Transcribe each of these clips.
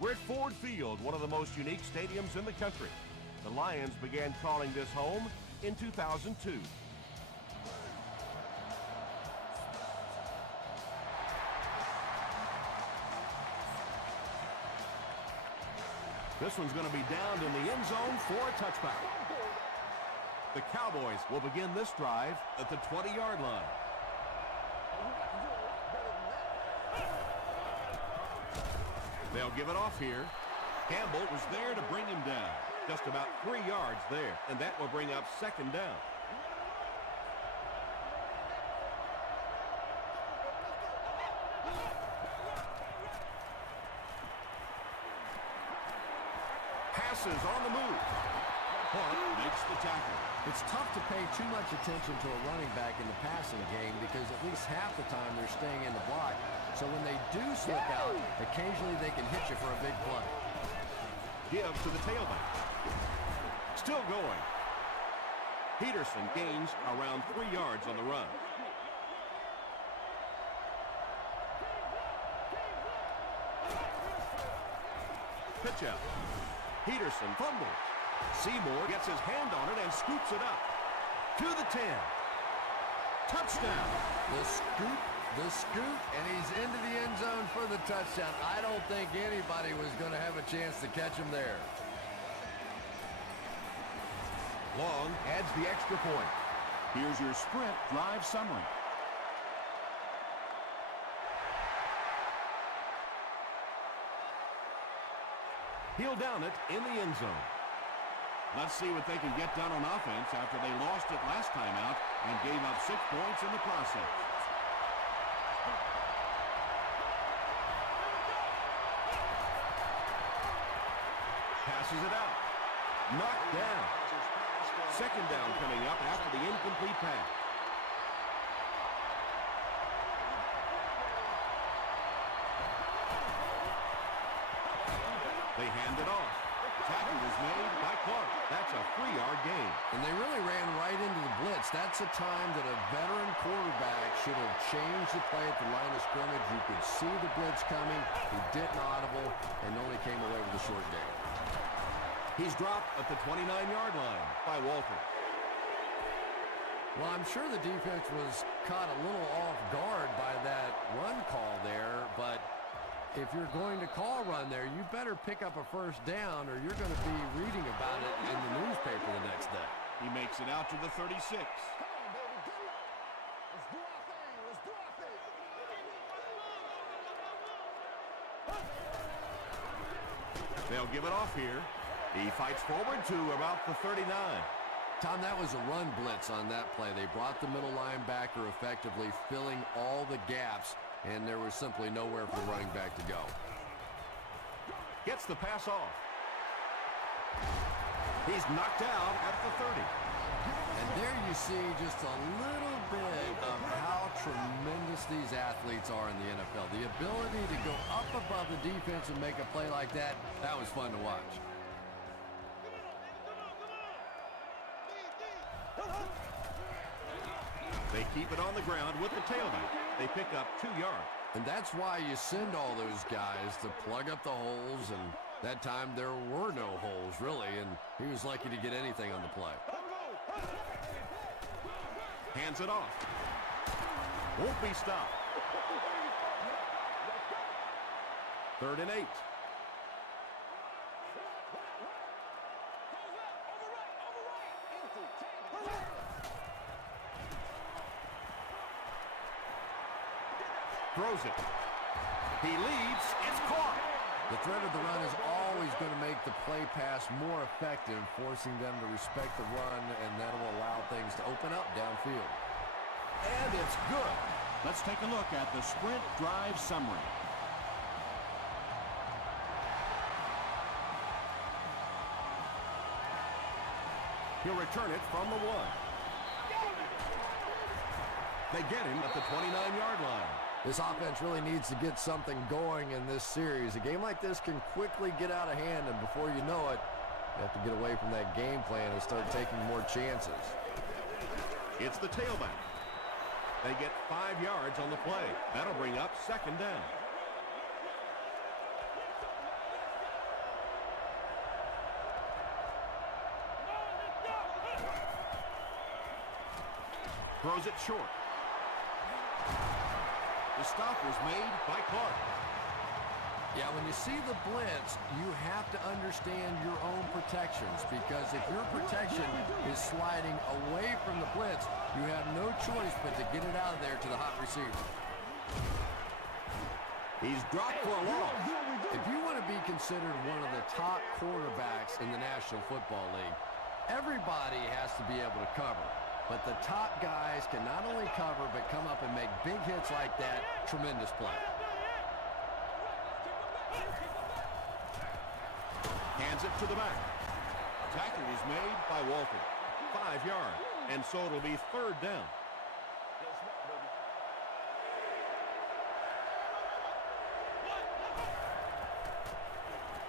We're at Ford Field, one of the most unique stadiums in the country. The Lions began calling this home in 2002. This one's going to be downed in the end zone for a touchback. The Cowboys will begin this drive at the 20-yard line. They'll give it off here. Campbell was there to bring him down. Just about 3 yards there, and that will bring up second down. Passes on the move. Hart makes the tackle. It's tough to pay too much attention to a running back in the passing game because at least half the time they're staying in the block. So when they do slip out, occasionally they can hit you for a big play. Give to the tailback. Still going. Peterson gains around 3 yards on the run. Pitch out. Peterson fumbles. Seymour gets his hand on it and scoops it up. To the 10. Touchdown. The scoop, and he's into the end zone for the touchdown. I don't think anybody was going to have a chance to catch him there. Long adds the extra point. Here's your sprint drive summary. He'll down it in the end zone. Let's see what they can get done on offense after they lost it last time out and gave up 6 points in the process. Passes it out. Knocked down. Second down coming up after the incomplete pass. They hand it off. Tackle was made by Clark. That's a 3-yard gain. And they really ran right into the blitz. That's a time that a veteran quarterback should have changed the play at the line of scrimmage. You could see the blitz coming. He didn't audible and only came away with a short gain. He's dropped at the 29-yard line by Walter. Well, I'm sure the defense was caught a little off guard by that run call there, but if you're going to call run there, you better pick up a first down or you're going to be reading about it in the newspaper the next day. He makes it out to the 36. They'll give it off here. He fights forward to about the 39. Tom, that was a run blitz on that play. They brought the middle linebacker effectively filling all the gaps, and there was simply nowhere for the running back to go. Gets the pass off. He's knocked out at the 30. And there you see just a little bit of how tremendous these athletes are in the NFL. The ability to go up above the defense and make a play like that, that was fun to watch. They keep it on the ground with the tailback. They pick up 2 yards. And that's why you send all those guys to plug up the holes, and that time there were no holes, really, and he was lucky to get anything on the play. Hands it off. Won't be stopped. 3rd and 8. Throws it. He leads. It's caught. The threat of the run is always going to make the play pass more effective, forcing them to respect the run, and that will allow things to open up downfield. And it's good. Let's take a look at the sprint drive summary. He'll return it from the 1. They get him at the 29-yard line. This offense really needs to get something going in this series. A game like this can quickly get out of hand, and before you know it, you have to get away from that game plan and start taking more chances. It's the tailback. They get 5 yards on the play. That'll bring up second down. Throws it short. The stop was made by Clark. Yeah, when you see the blitz, you have to understand your own protections, because if your protection is sliding away from the blitz, you have no choice but to get it out of there to the hot receiver. He's dropped for a loss. If you want to be considered one of the top quarterbacks in the National Football League, everybody has to be able to cover. But the top guys can not only cover, but come up and make big hits like that. Tremendous play. Hands it to the back. Tackle is made by Walter. 5 yards. And so it'll be third down.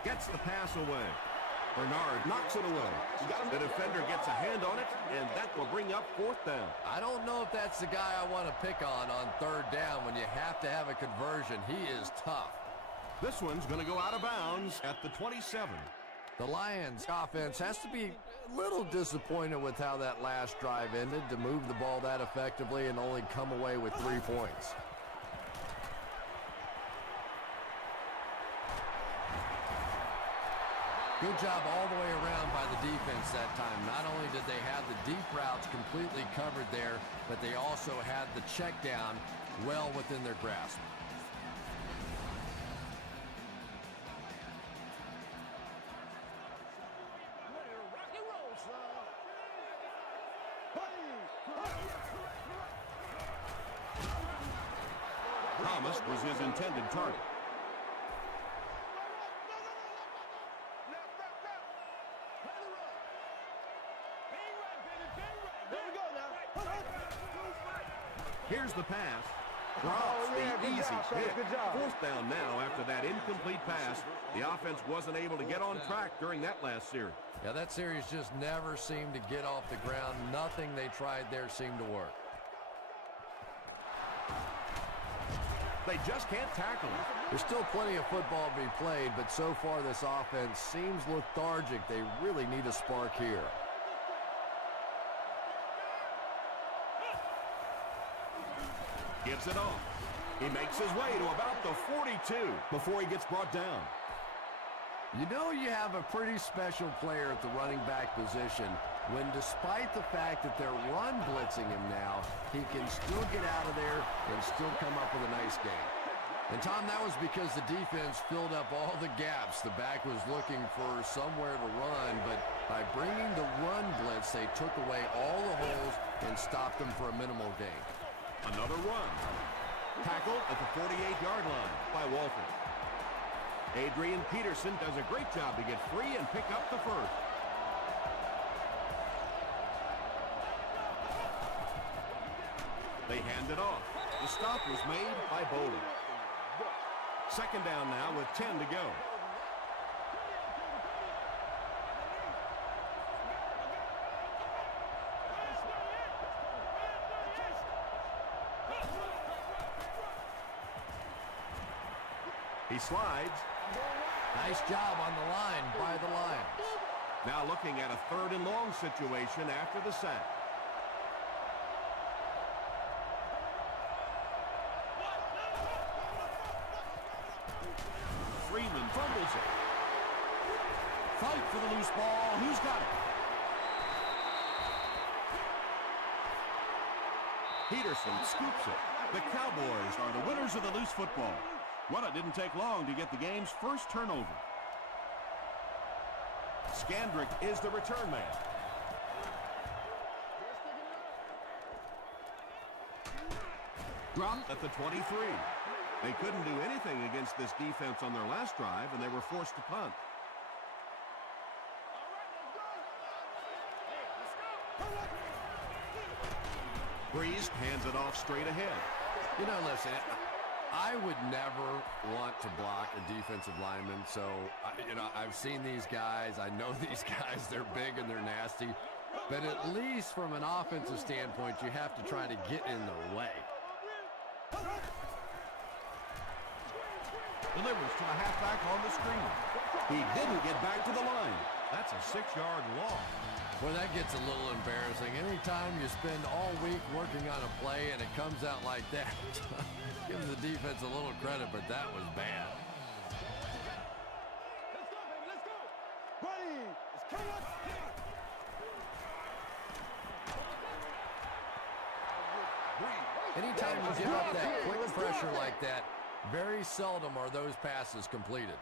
Gets the pass away. Bernard knocks it away. The defender gets a hand on it, and that will bring up fourth down. I don't know if that's the guy I want to pick on third down when you have to have a conversion. He is tough. This one's going to go out of bounds at the 27. The Lions offense has to be a little disappointed with how that last drive ended, to move the ball that effectively and only come away with 3 points. Good job all the way around by the defense that time. Not only did they have the deep routes completely covered there, but they also had the check down well within their grasp. Thomas was his intended target. Here's the pass. Drops the easy pick. Fourth down now after that incomplete pass. The offense wasn't able to get on track during that last series. Yeah, that series just never seemed to get off the ground. Nothing they tried there seemed to work. They just can't tackle him. There's still plenty of football to be played, but so far this offense seems lethargic. They really need a spark here. Gives it off. He makes his way to about the 42 before he gets brought down. You know you have a pretty special player at the running back position when, despite the fact that they're run blitzing him now, he can still get out of there and still come up with a nice game. And, Tom, that was because the defense filled up all the gaps. The back was looking for somewhere to run, but by bringing the run blitz, they took away all the holes and stopped them for a minimal gain. Another run. Tackled at the 48-yard line by Walter. Adrian Peterson does a great job to get free and pick up the first. They hand it off. The stop was made by Bowler. Second down now with 10 to go. He slides. Nice job on the line by the Lions. Now looking at a third and long situation after the sack. Freeman fumbles it. Fight for the loose ball. Who's got it? Peterson scoops it. The Cowboys are the winners of the loose football. Well, it didn't take long to get the game's first turnover. Scandrick is the return man. Dropped at the 23. They couldn't do anything against this defense on their last drive, and they were forced to punt. Breeze hands it off straight ahead. You know, listen, I would never want to block a defensive lineman, so, I've seen these guys. I know these guys. They're big and they're nasty. But at least from an offensive standpoint, you have to try to get in their way. Delivers to the halfback on the screen. He didn't get back to the line. That's a 6-yard loss. Well, that gets a little embarrassing. Anytime you spend all week working on a play and it comes out like that, give the defense a little credit, but that was bad. Let's go, baby. Let's go. Buddy, let's come on. Anytime you give up that quick pressure like that, very seldom are those passes completed.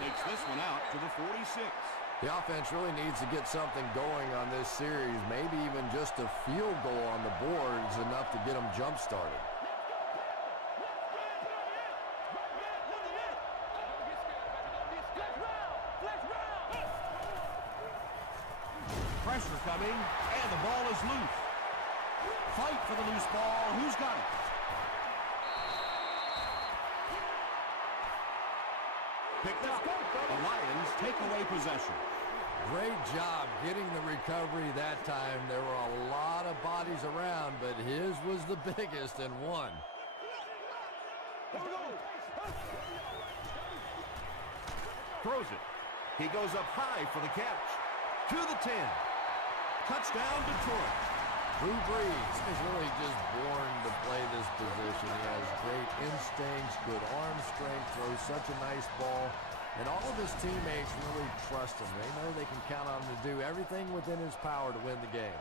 Takes this one out to the 46. The offense really needs to get something going on this series. Maybe even just a field goal on the board is enough to get them jump-started. Pressure coming, and the ball is loose. Fight for the loose ball. Who's got it? Picked up. The Lions take away possession. Great job getting the recovery that time. There were a lot of bodies around, but his was the biggest and won. Throws it. He goes up high for the catch. To the 10. Touchdown, Detroit. Drew Brees is really just born to play this position. He has great instincts, good arm strength, throws such a nice ball. And all of his teammates really trust him. They know they can count on him to do everything within his power to win the game.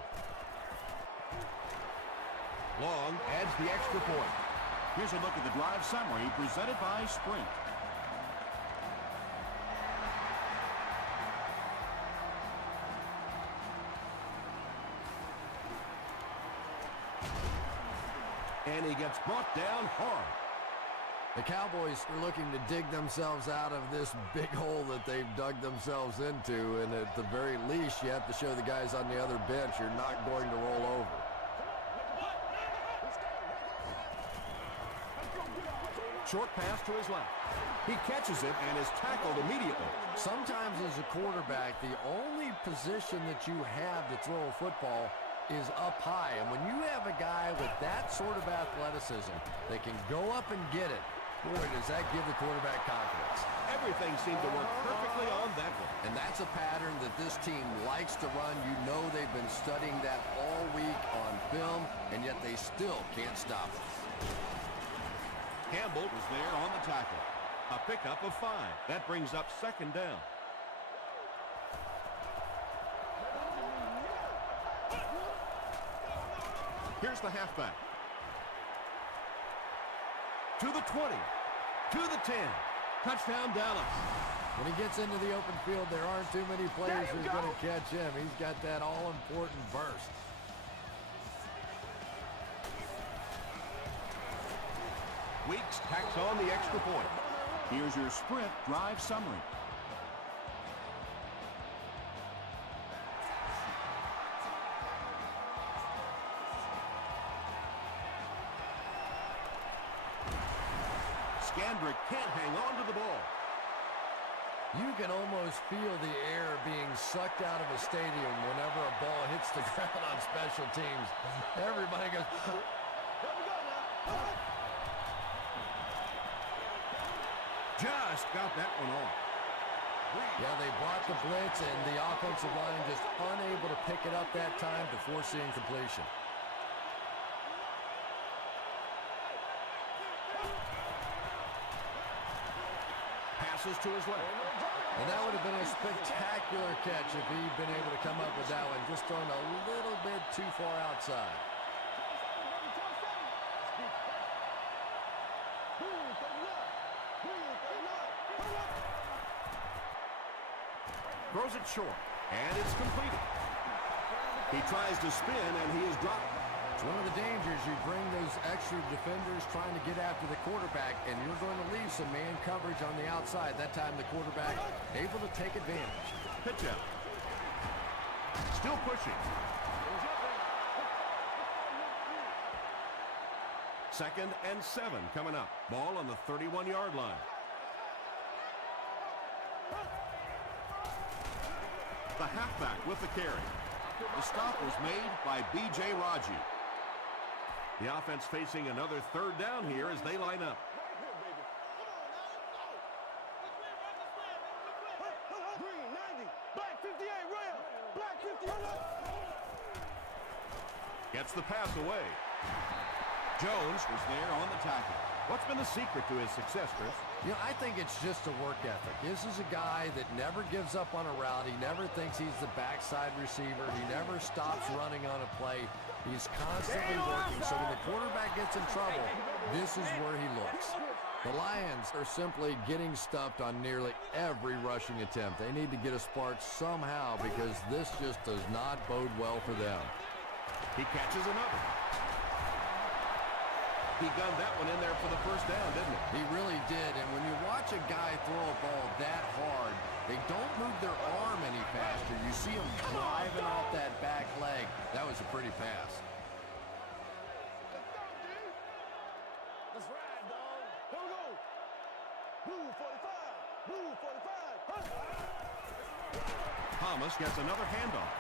Long adds the extra point. Here's a look at the drive summary presented by Sprint. And he gets brought down hard. The Cowboys are looking to dig themselves out of this big hole that they've dug themselves into, and at the very least, you have to show the guys on the other bench you're not going to roll over. Short pass to his left. He catches it and is tackled immediately. Sometimes as a quarterback, the only position that you have to throw a football is up high. And when you have a guy with that sort of athleticism that can go up and get it, boy, does that give the quarterback confidence. Everything seemed to work perfectly on that one. And that's a pattern that this team likes to run. You know they've been studying that all week on film, and yet they still can't stop it. Campbell was there on the tackle. A pickup of 5. That brings up second down. Here's the halfback. To the 20. To the 10. Touchdown, Dallas. When he gets into the open field, there aren't too many players who's going to catch him. He's got that all-important burst. Weeks tacks on the extra point. Here's your Sprint drive summary. Scandrick can't hang on to the ball. You can almost feel the air being sucked out of a stadium whenever a ball hits the ground on special teams. Everybody goes... Just got that one off. Yeah, they brought the blitz, and the offensive line just unable to pick it up that time to force the incompletion. Passes to his left. And that would have been a spectacular catch if he'd been able to come up with that one, just thrown a little bit too far outside. Throws it short, and it's completed. He tries to spin, and he is dropped. It's one of the dangers. You bring those extra defenders trying to get after the quarterback, and you're going to leave some man coverage on the outside. That time the quarterback able to take advantage. Pitch out. Still pushing. Second and 7 coming up. Ball on the 31-yard line. The halfback with the carry. The stop was made by B.J. Raji. The offense facing another third down here as they line up. Green 90, black 58, rail, black 58. Gets the pass away. Jones was there on the tackle. What's been the secret to his success, Chris? You know, I think it's just a work ethic. This is a guy that never gives up on a route. He never thinks he's the backside receiver. He never stops running on a play. He's constantly working. So when the quarterback gets in trouble, this is where he looks. The Lions are simply getting stuffed on nearly every rushing attempt. They need to get a spark somehow because this just does not bode well for them. He catches another. He gunned that one in there for the first down, didn't he? He really did. And when you watch a guy throw a ball that hard, they don't move their arm any faster. You see him driving off that back leg. That was a pretty pass. Let's ride, dog. Here we go. Blue 45. Blue 45. Thomas gets another handoff.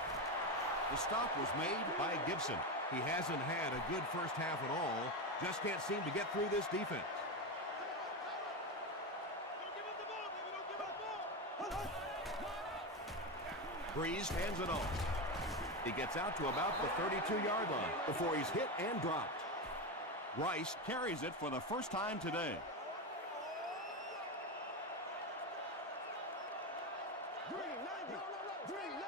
The stop was made by Gibson. He hasn't had a good first half at all. Just can't seem to get through this defense. Breeze hands it off. He gets out to about the 32-yard line before he's hit and dropped. Rice carries it for the first time today. Green 90. Green 90.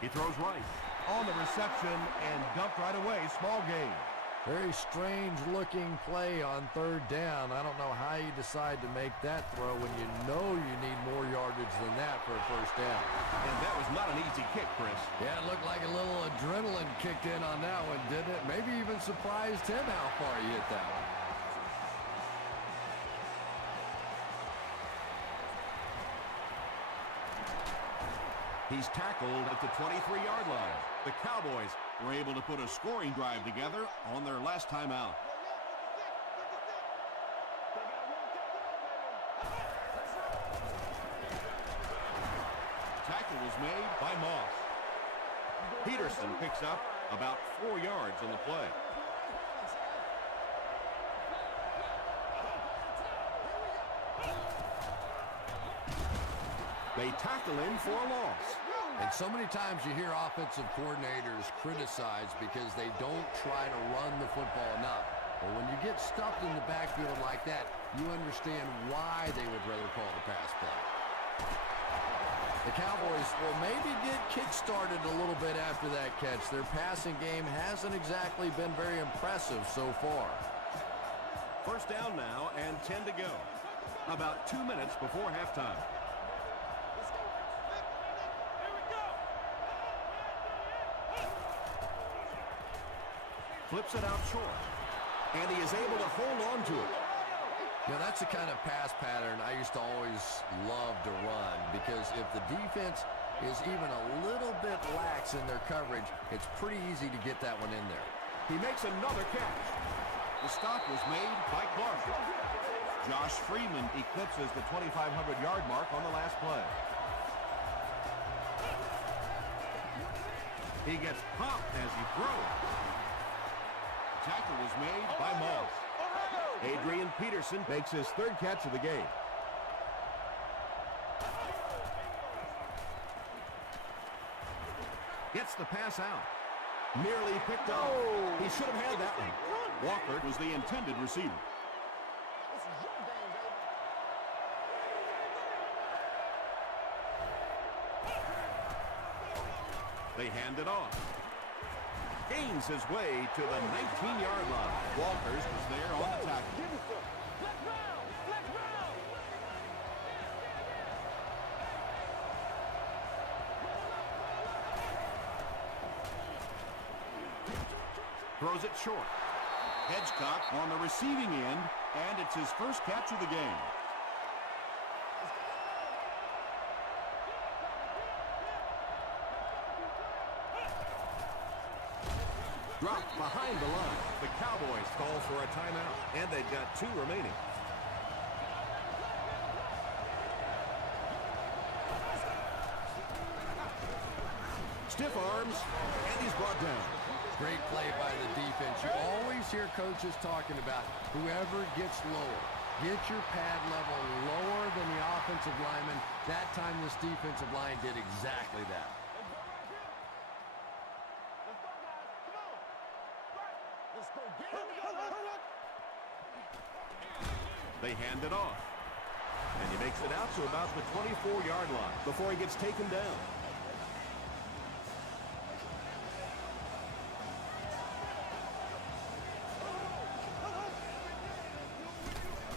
He throws right on the reception and dumped right away. Small gain. Very strange looking play on third down. I don't know how you decide to make that throw when you know you need more yardage than that for a first down. And that was not an easy kick, Chris. Yeah, it looked like a little adrenaline kicked in on that one, didn't it? Maybe even surprised him how far he hit that one. He's tackled at the 23-yard line. The Cowboys were able to put a scoring drive together on their last time out. Tackle was made by Moss. Peterson picks up about 4 yards on the play. They tackle him for a loss. And so many times you hear offensive coordinators criticized because they don't try to run the football enough. But when you get stuffed in the backfield like that, you understand why they would rather call the pass play. The Cowboys will maybe get kick-started a little bit after that catch. Their passing game hasn't exactly been very impressive so far. First down now and 10 to go. About 2 minutes before halftime. Flips it out short. And he is able to hold on to it. Yeah, that's the kind of pass pattern I used to always love to run because if the defense is even a little bit lax in their coverage, it's pretty easy to get that one in there. He makes another catch. The stop was made by Clark. Josh Freeman eclipses the 2,500-yard mark on the last play. He gets popped as he throws. Tackle was made by Moss. Adrian Peterson makes his third catch of the game. Gets the pass out. Nearly picked up. He should have had that one. Walker was the intended receiver. They hand it off. Gains his way to the 19-yard line. Walters was there on the tackle. Throws it short. Hedgecock on the receiving end, and it's his first catch of the game. Dropped behind the line. The Cowboys call for a timeout, and they've got 2 remaining. Stiff arms, and he's brought down. Great play by the defense. You always hear coaches talking about whoever gets lower. Get your pad level lower than the offensive lineman. That time this defensive line did exactly that. They hand it off. And he makes it out to about the 24-yard line before he gets taken down.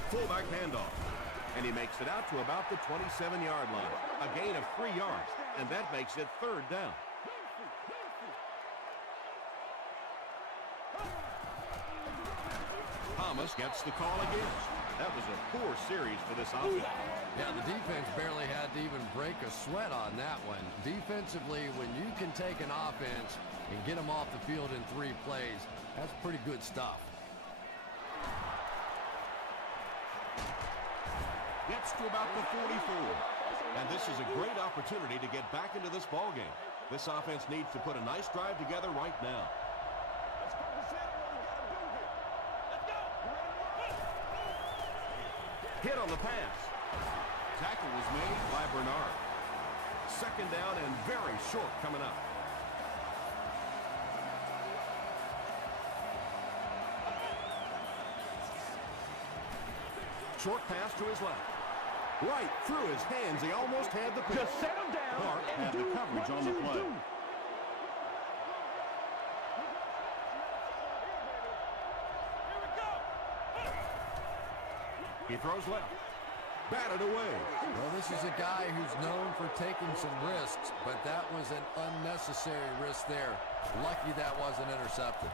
Fullback handoff. And he makes it out to about the 27-yard line. A gain of 3 yards. And that makes it 3rd down. Thomas gets the call again. That was a poor series for this offense. Yeah, the defense barely had to even break a sweat on that one. Defensively, when you can take an offense and get them off the field in 3 plays, that's pretty good stuff. Gets to about the 44. And this is a great opportunity to get back into this ballgame. This offense needs to put a nice drive together right now. Hit on the pass. Tackle was made by Bernard. 2nd down and very short coming up. Short pass to his left. Right through his hands. He almost had the pitch. Just set him down. Clark had the coverage on the play. He throws left. Batted away. Well, this is a guy who's known for taking some risks, but that was an unnecessary risk there. Lucky that wasn't intercepted.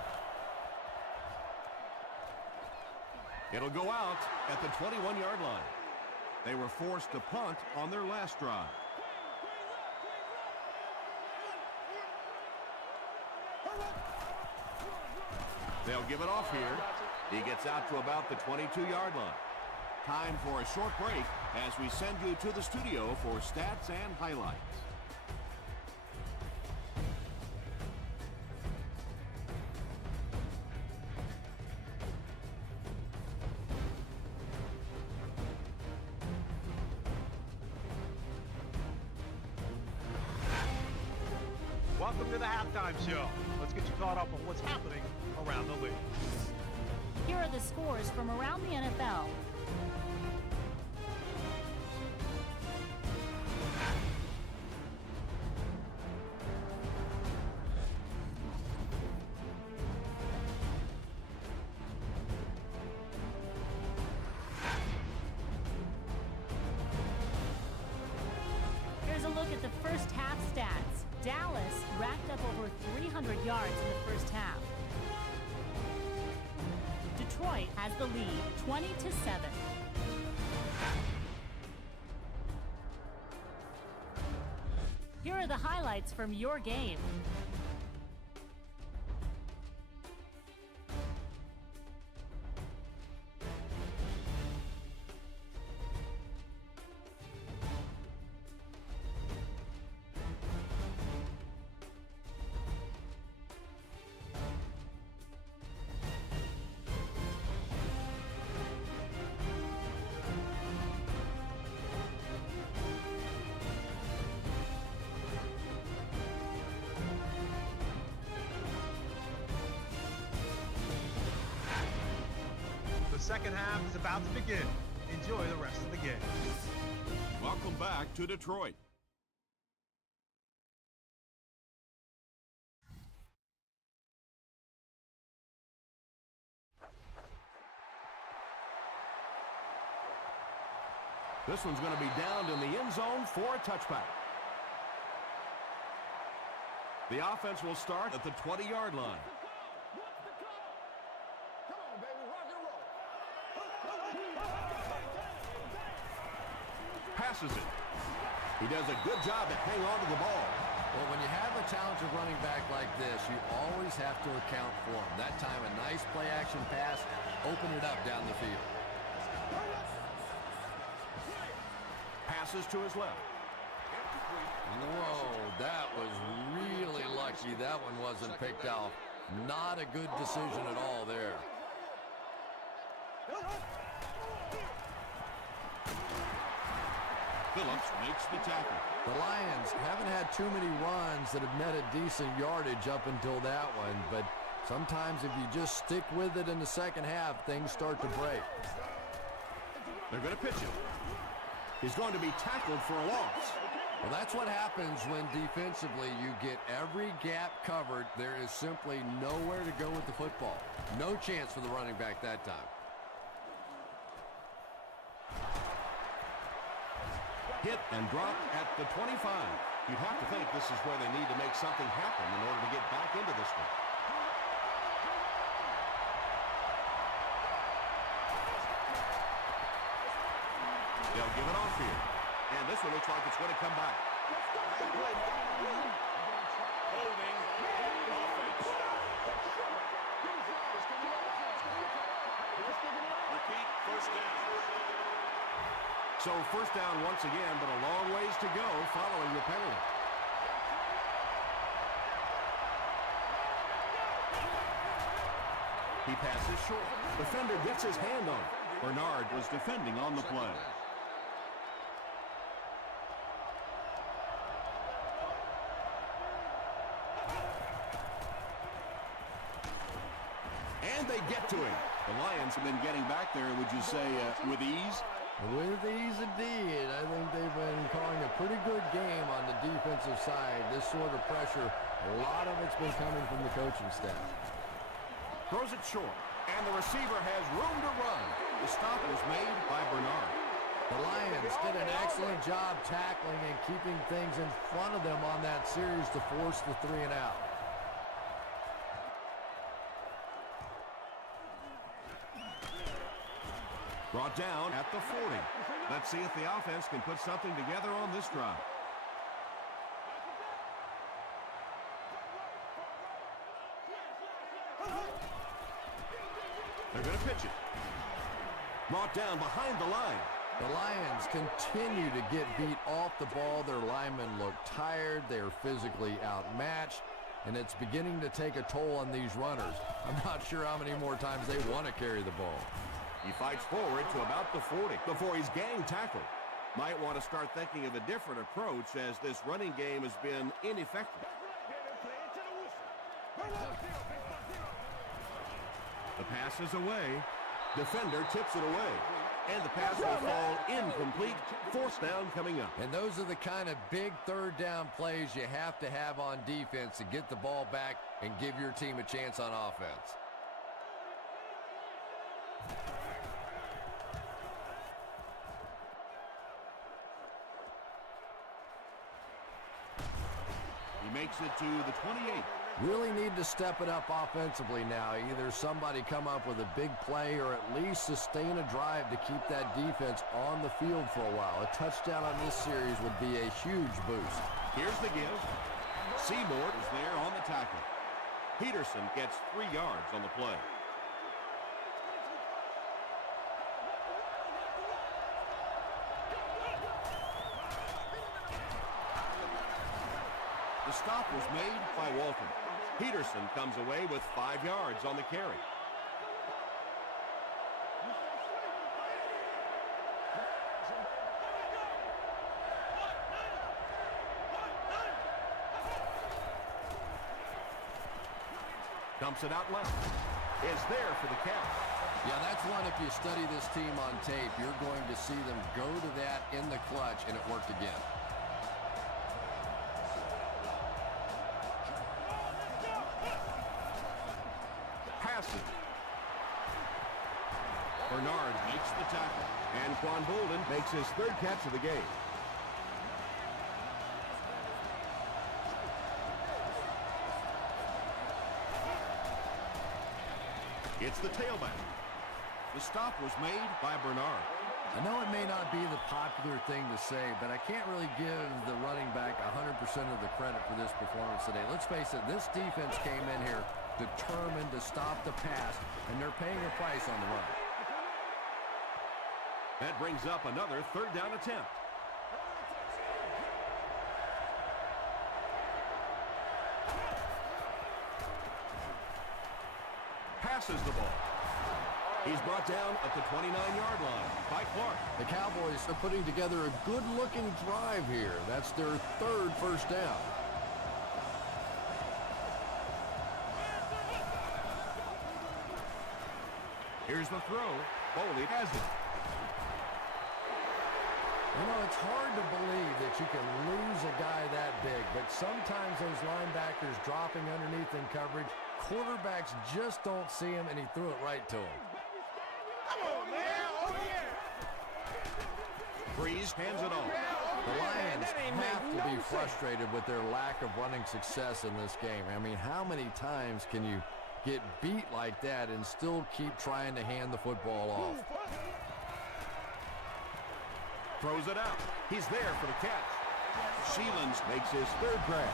It'll go out at the 21-yard line. They were forced to punt on their last drive. They'll give it off here. He gets out to about the 22-yard line. Time for a short break as we send you to the studio for stats and highlights. Welcome to the halftime show. Let's get you caught up on what's happening around the league. Here are the scores from around the NFL. Here's a look at the first half stats. Dallas racked up over 300 yards in the first half. Detroit has the lead, 20-7. Here are the highlights from your game. The second half is about to begin. Enjoy the rest of the game. Welcome back to Detroit. This one's going to be downed in the end zone for a touchback. The offense will start at the 20-yard line. Passes it. He does a good job at hanging on to the ball. Well, when you have a talented running back like this, you always have to account for him. That time, a nice play-action pass, open it up down the field. Passes to his left. Whoa, that was really lucky that one wasn't picked out. Not a good decision at all there. Phillips makes the tackle. The Lions haven't had too many runs that have netted decent yardage up until that one, but sometimes if you just stick with it in the second half, things start to break. They're going to pitch it. He's going to be tackled for a loss. Well, that's what happens when defensively you get every gap covered. There is simply nowhere to go with the football. No chance for the running back that time. Hit and drop at the 25. You'd have to think this is where they need to make something happen in order to get back into this one. They'll give it off here. And this one looks like it's going to come back. Holding offense. Repeat, first down. So first down once again, but a long ways to go following the penalty. He passes short. Defender gets his hand on it. Bernard was defending on the play. And they get to him. The Lions have been getting back there, would you say, with ease? With ease indeed. I think they've been calling a pretty good game on the defensive side. This sort of pressure, a lot of it's been coming from the coaching staff. Throws it short, and the receiver has room to run. The stop was made by Bernard. The Lions did an excellent job tackling and keeping things in front of them on that series to force the 3 and out. Brought down at the 40. Let's see if the offense can put something together on this drive. They're going to pitch it. Brought down behind the line. The Lions continue to get beat off the ball. Their linemen look tired. They're physically outmatched, and it's beginning to take a toll on these runners. I'm not sure how many more times they want to carry the ball. He fights forward to about the 40 before he's gang tackled. Might want to start thinking of a different approach as this running game has been ineffective. The pass is away. Defender tips it away. And the pass will fall incomplete. Fourth down coming up. And those are the kind of big third down plays you have to have on defense to get the ball back and give your team a chance on offense. Makes it to the 28. Really need to step it up offensively now. Either somebody come up with a big play or at least sustain a drive to keep that defense on the field for a while. A touchdown on this series would be a huge boost. Here's the give. Seymour is there on the tackle. Peterson gets 3 yards on the play. The stop was made by Walton. Peterson comes away with 5 yards on the carry. Dumps it out left. Is there for the catch. Yeah, that's one, if you study this team on tape, you're going to see them go to that in the clutch, and it worked again. Bernard makes the tackle, and Quan Bolden makes his 3rd catch of the game. It's the tailback. The stop was made by Bernard. I know it may not be the popular thing to say, but I can't really give the running back 100% of the credit for this performance today. Let's face it, this defense came in here determined to stop the pass, and they're paying a price on the run. That brings up another 3rd down attempt. passes the ball. He's brought down at the 29-yard line by Clark. The Cowboys are putting together a good-looking drive here. That's their third first down. Here's the throw. Foley has it. You know, it's hard to believe that you can lose a guy that big, but sometimes those linebackers dropping underneath in coverage, quarterbacks just don't see him, and he threw it right to him. Come on, man. Oh, yeah. Breeze hands it off. The Lions have to be frustrated with their lack of running success in this game. I mean, how many times can you get beat like that and still keep trying to hand the football off? Throws it out. He's there for the catch. Sheelands makes his third grab.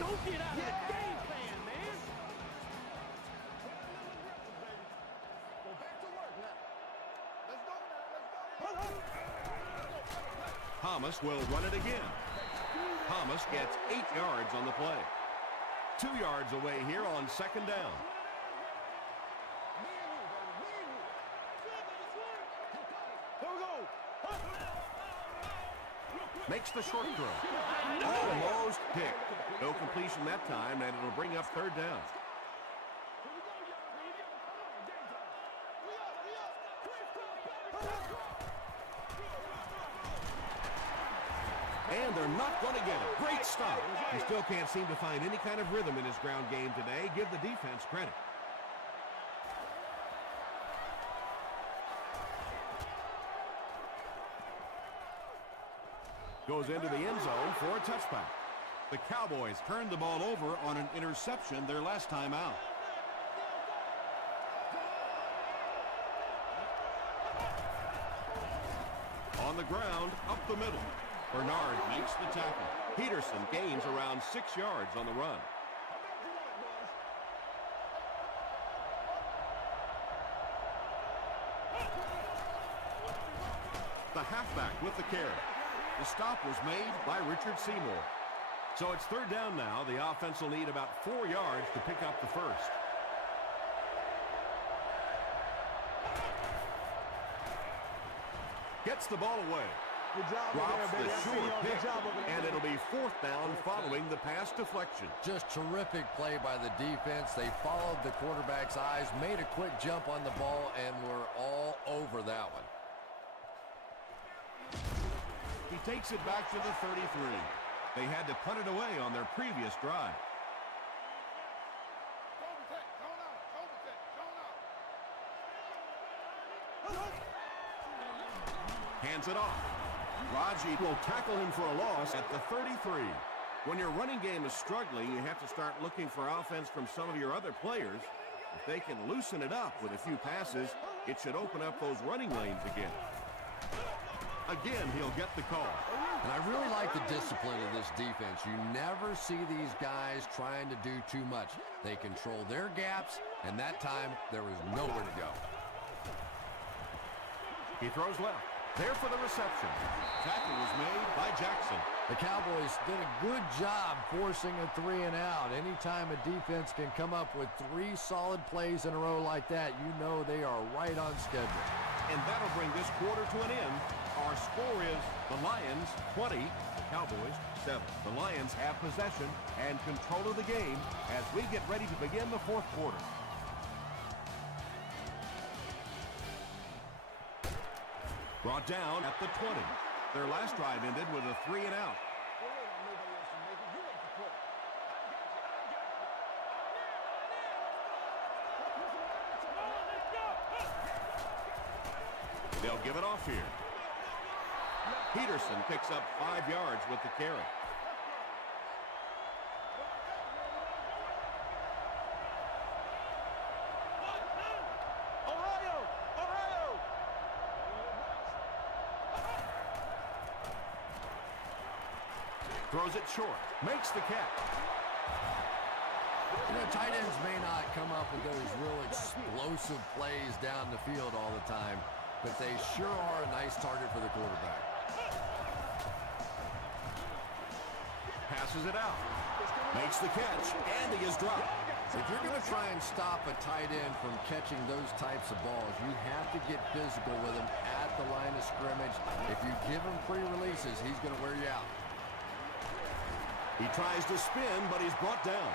Don't get out of the game plan, man. Go back to work now. Let's go now. Thomas will run it again. Thomas gets 8 yards on the play. 2 yards away here on second down. Here we go. Makes the short throw. Almost picked. No completion that time, and it'll bring up third down. And they're not going to get it. Great stop. He still can't seem to find any kind of rhythm in his ground game today. Give the defense credit. Goes into the end zone for a touchback. The Cowboys turned the ball over on an interception their last time out. On the ground, up the middle. Bernard makes the tackle. Peterson gains around 6 yards on the run. The halfback with the carry. The stop was made by Richard Seymour. So it's third down now. The offense will need about 4 yards to pick up the first. Gets the ball away. Good job Drops over there, the baby. short Good pick, job over there. and it'll be fourth down following the pass deflection. Just terrific play by the defense. They followed the quarterback's eyes, made a quick jump on the ball, and were all over that one. He takes it back to the 33. They had to punt it away on their previous drive. Hands it off. Raji will tackle him for a loss at the 33. When your running game is struggling, you have to start looking for offense from some of your other players. If they can loosen it up with a few passes, it should open up those running lanes again. Again, he'll get the call. And I really like the discipline of this defense. You never see these guys trying to do too much. They control their gaps, and that time there was nowhere to go. He throws left. There for the reception. Tackle was made by Jackson. The Cowboys did a good job forcing a 3 and out. Anytime a defense can come up with 3 solid plays in a row like that, you know they are right on schedule. And that'll bring this quarter to an end. Our score is the Lions 20, the Cowboys 7. The Lions have possession and control of the game as we get ready to begin the fourth quarter. Brought down at the 20. Their last drive ended with a 3 and out. They'll give it off here. Peterson picks up 5 yards with the carry. Throws it short. Makes the catch. You know, tight ends may not come up with those real explosive plays down the field all the time, but they sure are a nice target for the quarterback. Passes it out. Makes the catch, and he is dropped. If you're going to try and stop a tight end from catching those types of balls, you have to get physical with him at the line of scrimmage. If you give him free releases, he's going to wear you out. He tries to spin, but he's brought down.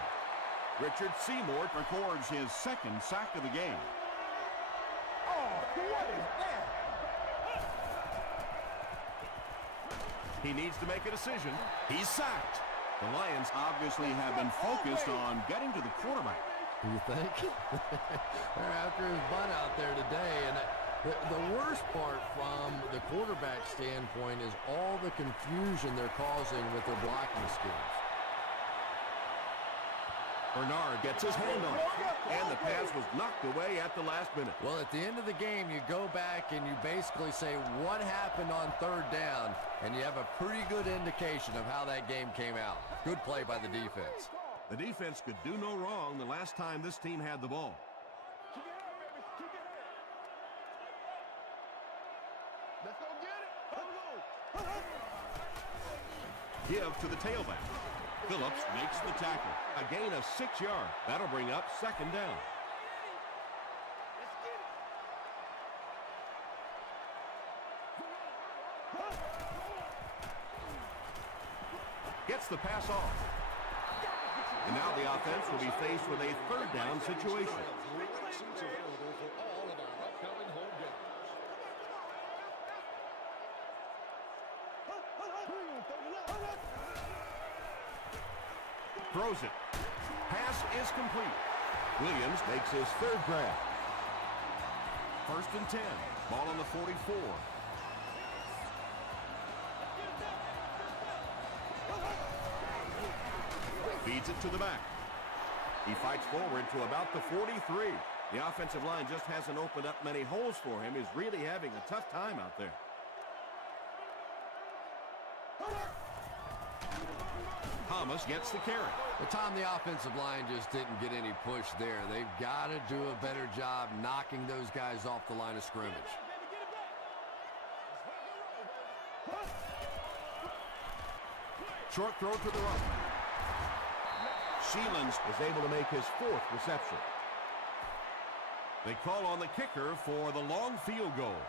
Richard Seymour records his second sack of the game. Oh, what is that? He needs to make a decision. He's sacked. The Lions obviously have been focused on getting to the quarterback. You think? They're after his butt out there today. And the worst part from the quarterback standpoint is all the confusion they're causing with their blocking skills. Bernard gets his hand on it, and the pass was knocked away at the last minute. Well, at the end of the game, you go back and you basically say what happened on third down, and you have a pretty good indication of how that game came out. Good play by the defense. The defense could do no wrong the last time this team had the ball. Keep it up, baby. Keep it up. Let's go get it. Give to the tailback. Phillips makes the tackle. A gain of 6 yards. That'll bring up second down. Gets the pass off. And now the offense will be faced with a third down situation. Throws it. Pass is complete. Williams makes his third grab. 1st and 10. Ball on the 44. Feeds it to the back. He fights forward to about the 43. The offensive line just hasn't opened up many holes for him. He's really having a tough time out there. Thomas gets the carry. But Tom, the offensive line just didn't get any push there. They've got to do a better job knocking those guys off the line of scrimmage. Short throw to the right. Sheelands is able to make his 4th reception. They call on the kicker for the long field goal.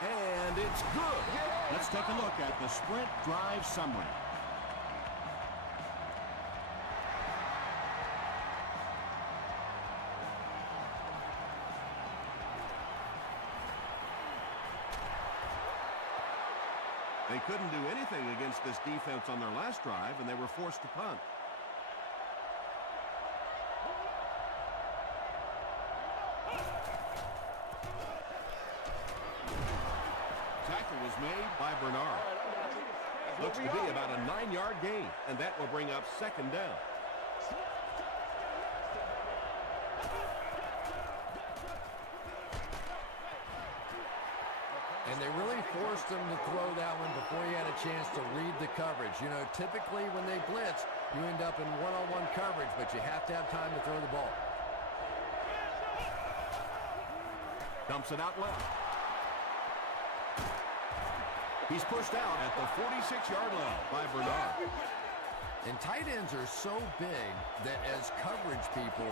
And it's good. Let's take a look at the sprint drive summary. They couldn't do anything against this defense on their last drive, and they were forced to punt. Tackle was made by Bernard. Looks to be about a 9-yard gain, and that will bring up second down. And they really forced him to throw that one before he had a chance to read the coverage. You know, typically when they blitz, you end up in one-on-one coverage, but you have to have time to throw the ball. Dumps it out left. He's pushed out at the 46-yard line by Bernard. And tight ends are so big that as coverage people,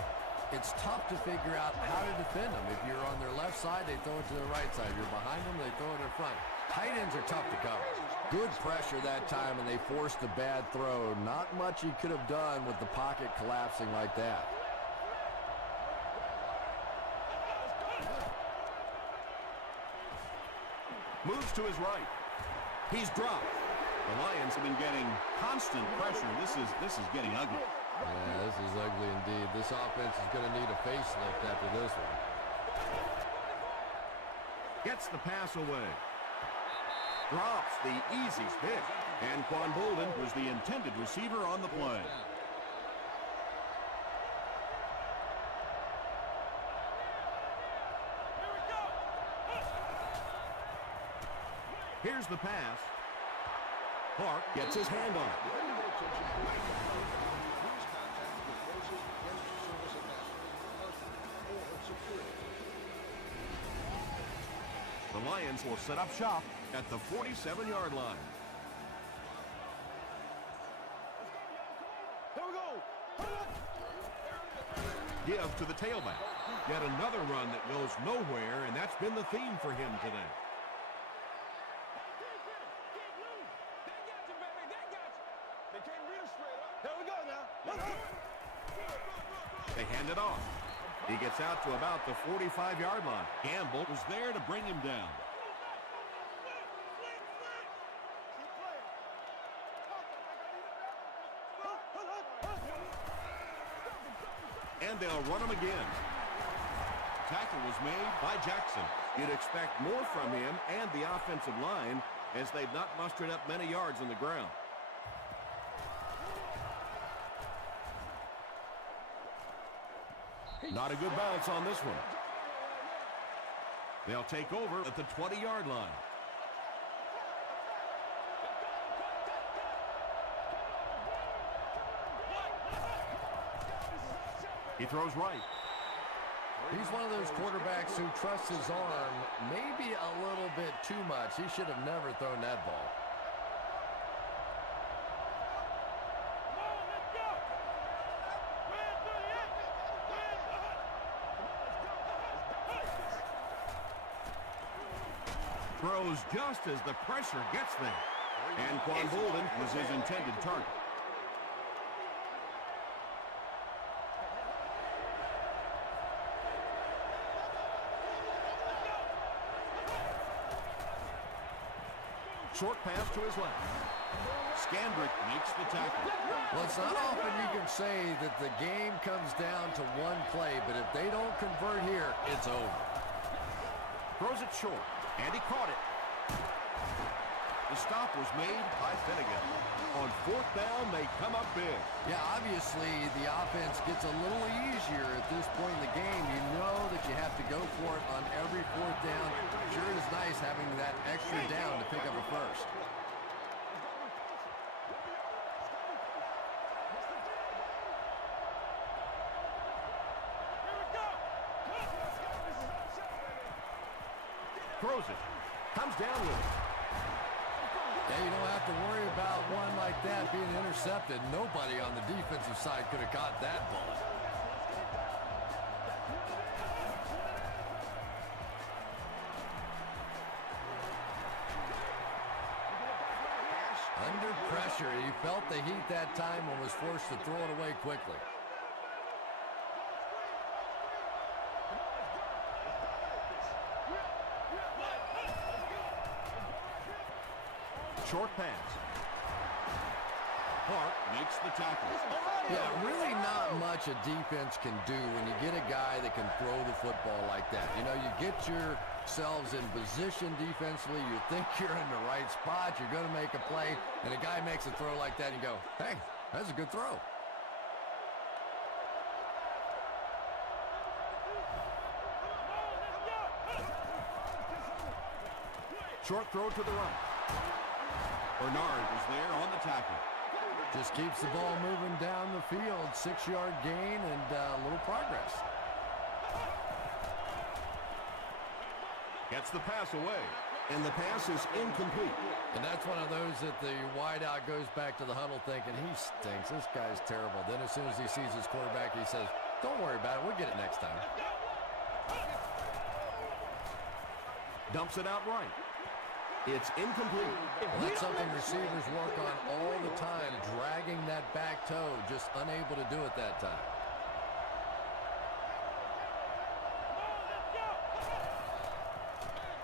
it's tough to figure out how to defend them. If you're on their left side, they throw it to the right side. If you're behind them, they throw it in front. Tight ends are tough to cover. Good pressure that time, and they forced a bad throw. Not much he could have done with the pocket collapsing like that. Moves to his right. He's dropped. The Lions have been getting constant pressure. This is getting ugly. Yeah, this is ugly indeed. This offense is going to need a facelift after this one. Gets the pass away. Drops the easy pick. And Quan Bolden was the intended receiver on the play. Here's the pass. Clark gets his hand on it. The Lions will set up shop at the 47-yard line. Here we go. Give to the tailback. Yet another run that goes nowhere, and that's been the theme for him today. They can't read it straight up. There we go now. They hand it off. He gets out to about the 45-yard line. Gamble was there to bring him down. And they'll run him again. Tackle was made by Jackson. You'd expect more from him and the offensive line as they've not mustered up many yards on the ground. Not a good bounce on this one. They'll take over at the 20-yard line. He throws right. He's one of those quarterbacks who trusts his arm maybe a little bit too much. He should have never thrown that ball. Throws just as the pressure gets there. And Quan Bolden was his intended target. Short pass to his left. Scandrick makes the tackle. Well, it's not often you can say that the game comes down to one play, but if they don't convert here, it's over. Throws it short, and he caught it. The stop was made by Finnegan. On fourth down, they come up big. Yeah, obviously the offense gets a little easier at this point in the game. You know that you have to go for it on every fourth down. Sure is nice having that extra down to pick up a first. Throws it. Comes down with it. Yeah, you don't have to worry about one like that being intercepted. Nobody on the defensive side could have caught that ball. Under pressure, he felt the heat that time and was forced to throw it away quickly. Short pass. Hart makes the tackle. Yeah, really not much a defense can do when you get a guy that can throw the football like that. You know, you get yourselves in position defensively, you think you're in the right spot, you're going to make a play, and a guy makes a throw like that, and you go, hey, that's a good throw. Short throw to the right. Bernard was there on the tackle. Just keeps the ball moving down the field. 6-yard gain and a little progress. Gets the pass away. And the pass is incomplete. And that's one of those that the wideout goes back to the huddle thinking, he stinks. This guy's terrible. Then as soon as he sees his quarterback, he says, don't worry about it. We'll get it next time. Dumps it out right. It's incomplete. Well, that's something receivers work on all the time, dragging that back toe, just unable to do it that time.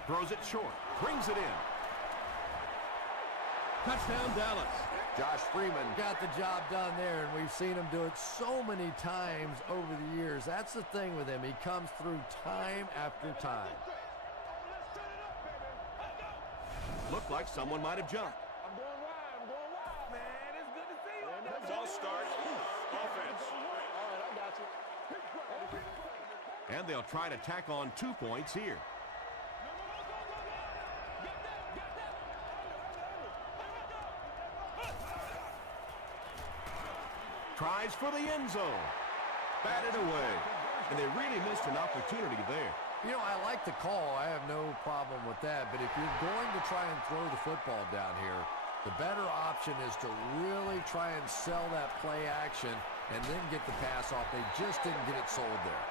Throws it short. Brings it in. Touchdown, Dallas. Josh Freeman got the job done there, and we've seen him do it so many times over the years. That's the thing with him. He comes through time after time. Looked like someone might have jumped. I'm going wide, man. It's good to see you. Ball start. Offense. All right, I got you. And they'll try to tack on 2 points here. Tries for the end zone. Batted away. And they really missed an opportunity there. You know, I like the call. I have no problem with that. But if you're going to try and throw the football down here, the better option is to really try and sell that play action and then get the pass off. They just didn't get it sold there.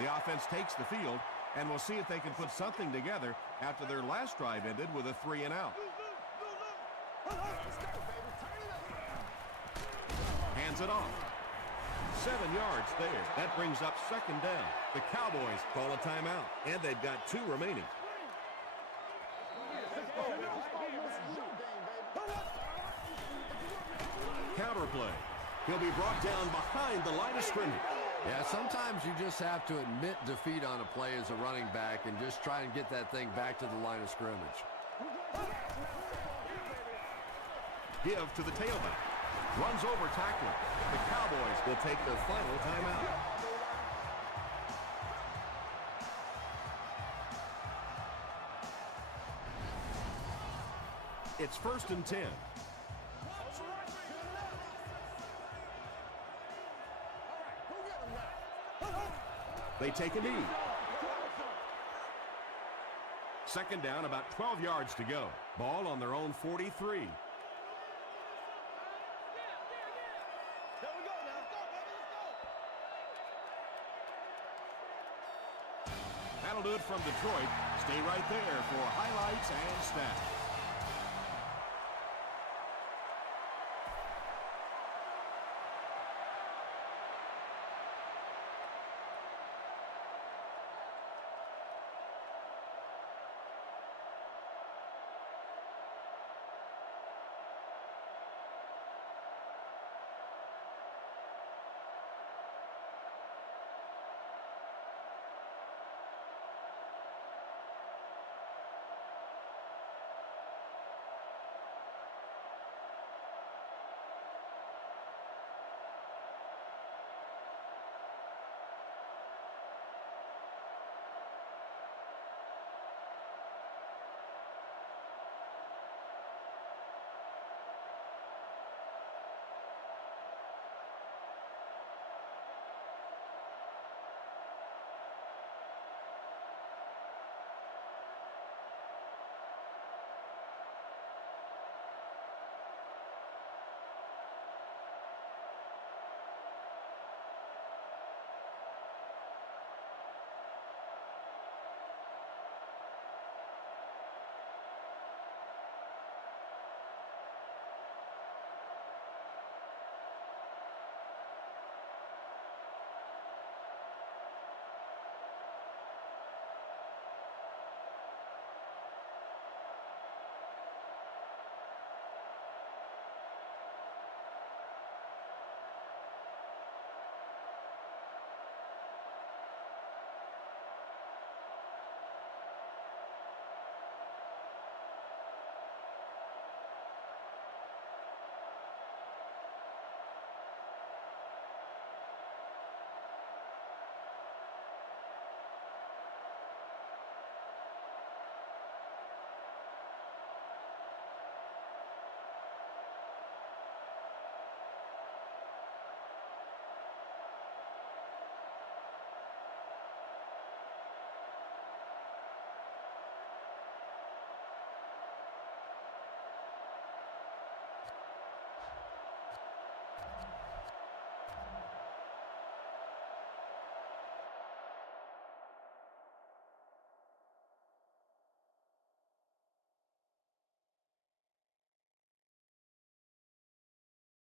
The offense takes the field, and we'll see if they can put something together after their last drive ended with a 3-and-out. Hands it off. 7 yards there. That brings up second down. The Cowboys call a timeout, and they've got 2 remaining. Counter play. He'll be brought down behind the line of scrimmage. Yeah, sometimes you just have to admit defeat on a play as a running back and just try and get that thing back to the line of scrimmage. Give to the tailback. Runs over tackler. The Cowboys will take their final timeout. It's 1st and 10. They take a knee. Second down, about 12 yards to go. Ball on their own 43. That'll do it from Detroit. Stay right there for highlights and stats.